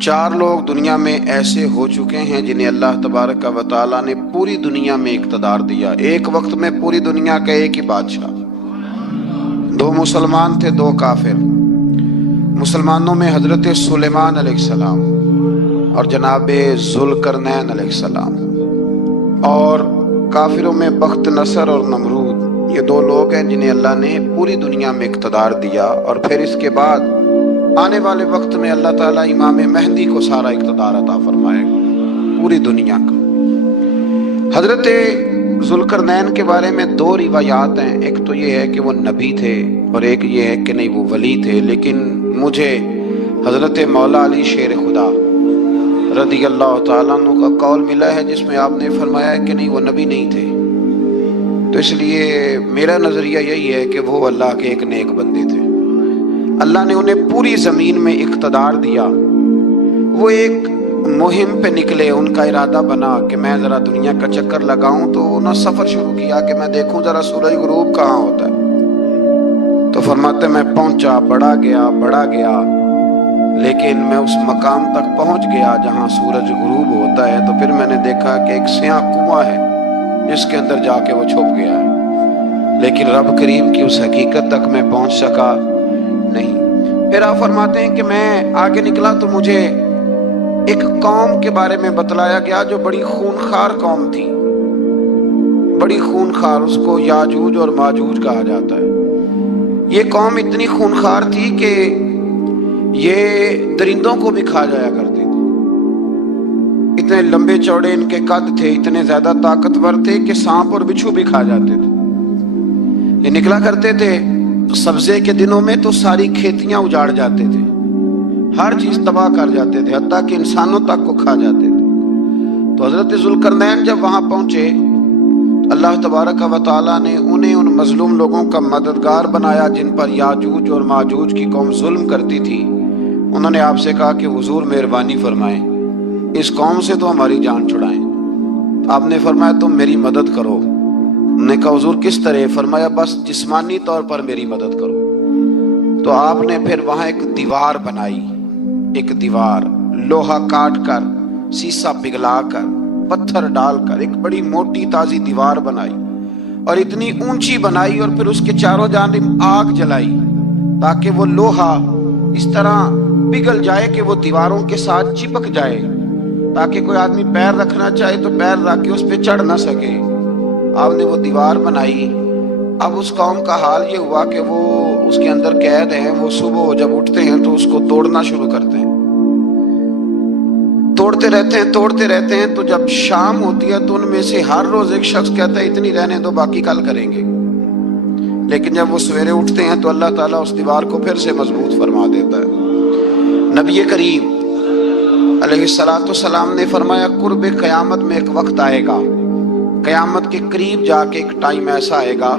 4 لوگ دنیا میں ایسے ہو چکے ہیں جنہیں اللہ تبارک و تعالیٰ نے پوری دنیا میں اقتدار دیا، ایک وقت میں پوری دنیا کا ایک ہی بادشاہ۔ 2 مسلمان تھے، 2 کافر۔ مسلمانوں میں حضرت سلیمان علیہ السلام اور جناب ذوالقرنین علیہ السلام، اور کافروں میں بخت نصر اور نمرود۔ یہ 2 لوگ ہیں جنہیں اللہ نے پوری دنیا میں اقتدار دیا، اور پھر اس کے بعد آنے والے وقت میں اللہ تعالیٰ امام مہدی کو سارا اقتدار عطا فرمائے گا پوری دنیا کا۔ حضرت ذوالقرنین کے بارے میں 2 روایات ہیں، ایک تو یہ ہے کہ وہ نبی تھے اور ایک یہ ہے کہ نہیں وہ ولی تھے، لیکن مجھے حضرت مولا علی شیر خدا رضی اللہ تعالیٰ عنہ کا قول ملا ہے جس میں آپ نے فرمایا ہے کہ نہیں وہ نبی نہیں تھے، تو اس لیے میرا نظریہ یہی ہے کہ وہ اللہ کے ایک نیک بندے تھے۔ اللہ نے انہیں پوری زمین میں اقتدار دیا۔ وہ ایک مہم پہ نکلے، ان کا ارادہ بنا کہ میں ذرا دنیا کا چکر لگاؤں، تو انہوں نے سفر شروع کیا کہ میں دیکھوں ذرا سورج غروب کہاں ہوتا ہے۔ تو فرماتے میں پہنچا، بڑا گیا، لیکن میں اس مقام تک پہنچ گیا جہاں سورج غروب ہوتا ہے، تو پھر میں نے دیکھا کہ ایک سیاہ کنواں ہے جس کے اندر جا کے وہ چھپ گیا ہے، لیکن رب کریم کی اس حقیقت تک میں پہنچ سکا نہیں۔ پھر آپ فرماتے ہیں کہ میں آگے نکلا تو مجھے ایک قوم کے بارے میں بتلایا گیا جو بڑی خونخوار قوم تھی، بڑی خونخوار، اس کو یاجوج اور ماجوج کہا جاتا ہے۔ یہ قوم اتنی خونخوار تھی کہ یہ درندوں کو بھی کھا جایا کرتے تھے، اتنے لمبے چوڑے ان کے قد تھے، اتنے زیادہ طاقتور تھے کہ سانپ اور بچھو بھی کھا جاتے تھے۔ یہ نکلا کرتے تھے سبزے کے دنوں میں تو ساری کھیتیاں اجاڑ جاتے تھے، ہر چیز تباہ کر جاتے تھے، حتیٰ کہ انسانوں تک کو کھا جاتے تھے۔ تو حضرت ذوالقرنین جب وہاں پہنچے تو اللہ تبارک و تعالیٰ نے انہیں ان مظلوم لوگوں کا مددگار بنایا جن پر یاجوج اور ماجوج کی قوم ظلم کرتی تھی۔ انہوں نے آپ سے کہا کہ حضور مہربانی فرمائیں، اس قوم سے تو ہماری جان چھڑائیں۔ آپ نے فرمایا تم میری مدد کرو۔ انہوں نے کہا حضور کس طرح؟ فرمایا بس جسمانی طور پر میری مدد کرو۔ تو آپ نے پھر وہاں ایک دیوار بنائی، ایک دیوار، لوہا کاٹ کر، سیسا پگھلا کر، پتھر ڈال کر ایک بڑی موٹی تازی دیوار بنائی، اور اتنی اونچی بنائی، اور پھر اس کے چاروں جانب آگ جلائی تاکہ وہ لوہا اس طرح پگھل جائے کہ وہ دیواروں کے ساتھ چپک جائے، تاکہ کوئی آدمی پیر رکھنا چاہے تو پیر رکھ کے اس پہ چڑھ نہ سکے۔ آپ نے وہ دیوار بنائی۔ اب اس قوم کا حال یہ ہوا کہ وہ اس کے اندر قید ہیں، وہ صبح جب اٹھتے ہیں تو اس کو توڑنا شروع کرتے ہیں، توڑتے رہتے ہیں، تو جب شام ہوتی ہے تو ان میں سے ہر روز ایک شخص کہتا ہے اتنی رہنے دو باقی کل کریں گے، لیکن جب وہ سویرے اٹھتے ہیں تو اللہ تعالیٰ اس دیوار کو پھر سے مضبوط فرما دیتا ہے۔ نبی کریم علیہ السلام نے فرمایا قرب قیامت میں ایک وقت آئے گا، قیامت کے قریب جا کے ایک ٹائم ایسا آئے گا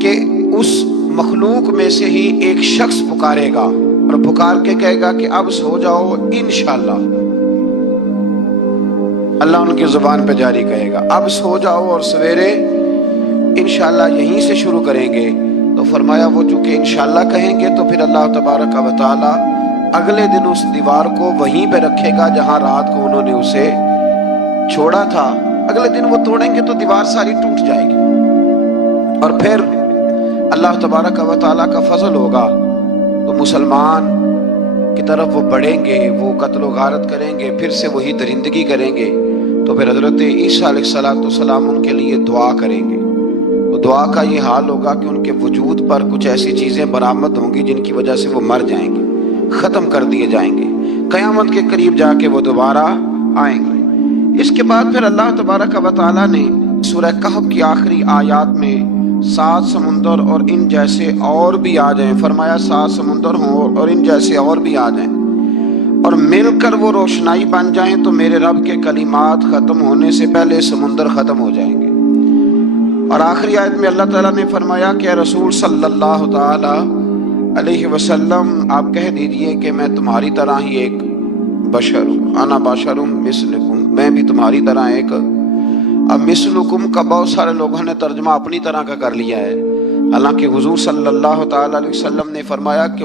کہ اس مخلوق میں سے ہی ایک شخص پکارے گا اور پکار کے کہے گا کہ اب سو جاؤ انشاءاللہ۔ اللہ ان کی زبان پہ جاری کہے گا اب سو جاؤ اور سویرے انشاءاللہ یہیں سے شروع کریں گے۔ تو فرمایا وہ چونکہ انشاءاللہ کہیں گے تو پھر اللہ تبارک و تعالی اگلے دن اس دیوار کو وہیں پہ رکھے گا جہاں رات کو انہوں نے اسے چھوڑا تھا۔ اگلے دن وہ توڑیں گے تو دیوار ساری ٹوٹ جائے گی، اور پھر اللہ تبارک و تعالیٰ کا فضل ہوگا تو مسلمان کی طرف وہ بڑھیں گے، وہ قتل و غارت کریں گے، پھر سے وہی درندگی کریں گے، تو پھر حضرت عیسیٰ علیہ السلام ان کے لیے دعا کریں گے۔ تو دعا کا یہ حال ہوگا کہ ان کے وجود پر کچھ ایسی چیزیں برآمد ہوں گی جن کی وجہ سے وہ مر جائیں گے، ختم کر دیے جائیں گے، قیامت کے قریب جا کے وہ دوبارہ آئیں گے۔ اس کے بعد پھر اللہ تبارک و تعالیٰ نے سورہ کہف کی آخری آیات میں 7 سمندر اور ان جیسے اور بھی آ جائیں، فرمایا 7 سمندر ہوں اور ان جیسے اور بھی آ جائیں اور مل کر وہ روشنائی بن جائیں تو میرے رب کے کلمات ختم ہونے سے پہلے سمندر ختم ہو جائیں گے۔ اور آخری آیت میں اللہ تعالیٰ نے فرمایا کہ اے رسول صلی اللہ تعالی علیہ وسلم آپ کہہ دیجئے کہ میں تمہاری طرح ہی ایک بشر ہوں، انا بشر مثلکم، میں بھی تمہاری طرح ایک۔ اب مثلکم کا بہت سارے لوگوں نے ترجمہ اپنی طرح کا کر لیا ہے، حالانکہ حضور صلی اللہ تعالی علیہ وسلم نے فرمایا کہ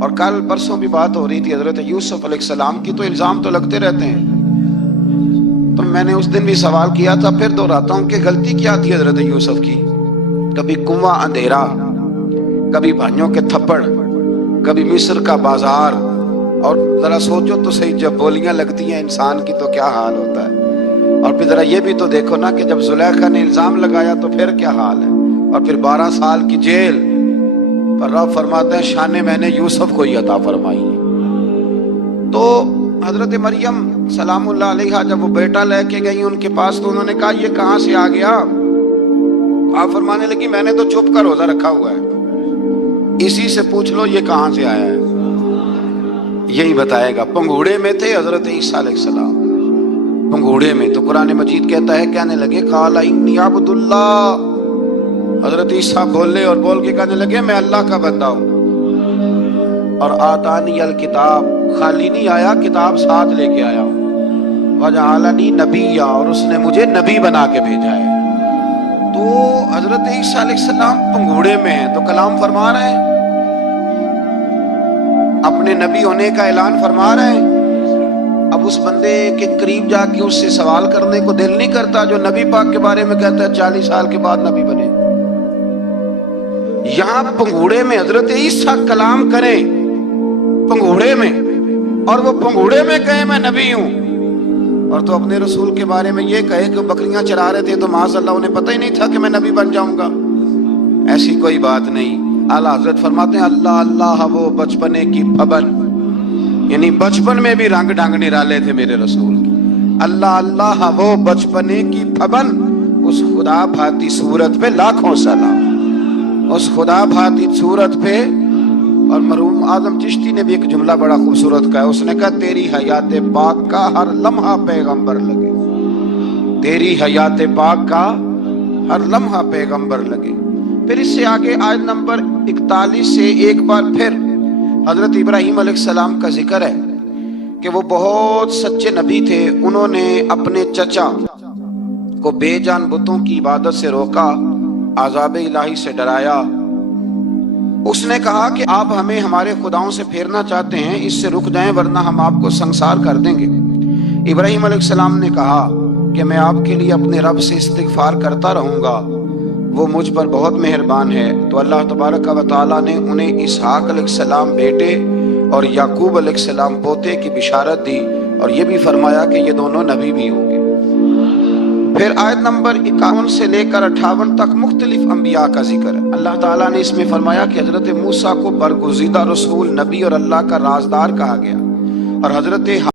اور کل پرسوں بھی بات ہو رہی تھی حضرت یوسف علیہ السلام کی، تو الزام تو لگتے رہتے ہیں. تو میں نے اس دن بھی سوال کیا تھا، پھر دہراتا ہوں کہ غلطی کیا تھی حضرت یوسف کی؟ کبھی کنواں اندھیرا، کبھی بھائیوں کے تھپڑ، کبھی مصر کا بازار. اور ذرا سوچو تو صحیح، جب بولیاں لگتی ہیں انسان کی تو کیا حال ہوتا ہے. اور پھر ذرا یہ بھی تو دیکھو نا کہ جب زلیخا نے الزام لگایا تو پھر کیا حال ہے. اور پھر 12 سال کی جیل پر رب فرماتے ہیں شان میں نے یوسف کو ہی عطا فرمائی. تو حضرت مریم سلام اللہ علیہا جب وہ بیٹا لے کے گئی ان کے پاس تو انہوں نے کہا یہ کہاں سے آ گیا؟ آپ فرمانے لگی میں نے تو چھپ کر روزہ رکھا ہوا ہے، اسی سے پوچھ لو یہ کہاں سے آیا ہے، یہی بتائے گا. پنگوڑے میں تھے حضرت عیسیٰ علیہ السلام، پنگوڑے میں. تو قرآن مجید کہتا ہے کہنے لگے قال انی عبد اللہ. حضرت عیسیٰ بولے اور بول کے کہنے لگے میں اللہ کا بندہ ہوں. اور آتانی الکتاب، خالی نہیں آیا، کتاب ساتھ لے کے آیا ہوں. وجعلنی نبیا، اور اس نے مجھے نبی بنا کے بھیجا ہے. تو حضرت عیسیٰ علیہ السلام پنگوڑے میں ہیں تو کلام فرما رہے ہیں، اپنے نبی ہونے کا اعلان فرما رہے ہیں. اب اس بندے کے قریب جا کے اس سے سوال کرنے کو دل نہیں کرتا جو نبی پاک کے بارے میں کہتا ہے 40 سال کے بعد نبی بنے. یہاں پنگوڑے میں حضرت عیسیٰ کلام کریں پنگوڑے میں، اور وہ پنگوڑے میں کہے میں نبی ہوں. اور تو اپنے رسول کے بارے میں یہ کہے کہ بکریاں چرا رہے تھے تو معاذ اللہ انہیں پتہ ہی نہیں تھا کہ میں نبی بن جاؤں گا. ایسی کوئی بات نہیں. اعلیٰ حضرت فرماتے ہیں اللہ اللہ وہ بچپنے کی پھبن، یعنی بچپن میں بھی رنگ ڈھنگ نرالے تھے میرے رسول کی. اللہ اللہ وہ بچپنے کی پھبن، اس خدا بھاتی صورت پہ لاکھوں سلام، اس خدا بھاتی صورت پہ. اور مرحوم اعظم چشتی نے بھی ایک جملہ بڑا خوبصورت کہا، اس نے کہا تیری حیات پاک کا ہر لمحہ پیغمبر لگے، تیری حیات پاک کا ہر لمحہ پیغمبر لگے. پھر اس سے آگے آیت نمبر 41 سے ایک بار پھر حضرت ابراہیم علیہ السلام کا ذکر ہے کہ وہ بہت سچے نبی تھے. انہوں نے اپنے چچا کو بے جان بتوں کی عبادت سے روکا، عذاب الہی سے ڈرایا. اس نے کہا کہ آپ ہمیں ہمارے خداؤں سے پھیرنا چاہتے ہیں، اس سے رک جائیں ورنہ ہم آپ کو سنسار کر دیں گے. ابراہیم علیہ السلام نے کہا کہ میں آپ کے لیے اپنے رب سے استغفار کرتا رہوں گا، وہ مجھ پر بہت مہربان ہے. تو اللہ تبارک و تعالیٰ نے انہیں اسحاق علیہ السلام بیٹے اور یعقوب علیہ السلام پوتے کی بشارت دی، اور یہ بھی فرمایا کہ یہ دونوں نبی بھی ہوں گے. پھر آیت نمبر 51 سے لے کر 58 تک مختلف انبیاء کا ذکر ہے. اللہ تعالیٰ نے اس میں فرمایا کہ حضرت موسیٰ کو برگزیدہ رسول، نبی اور اللہ کا رازدار کہا گیا، اور حضرت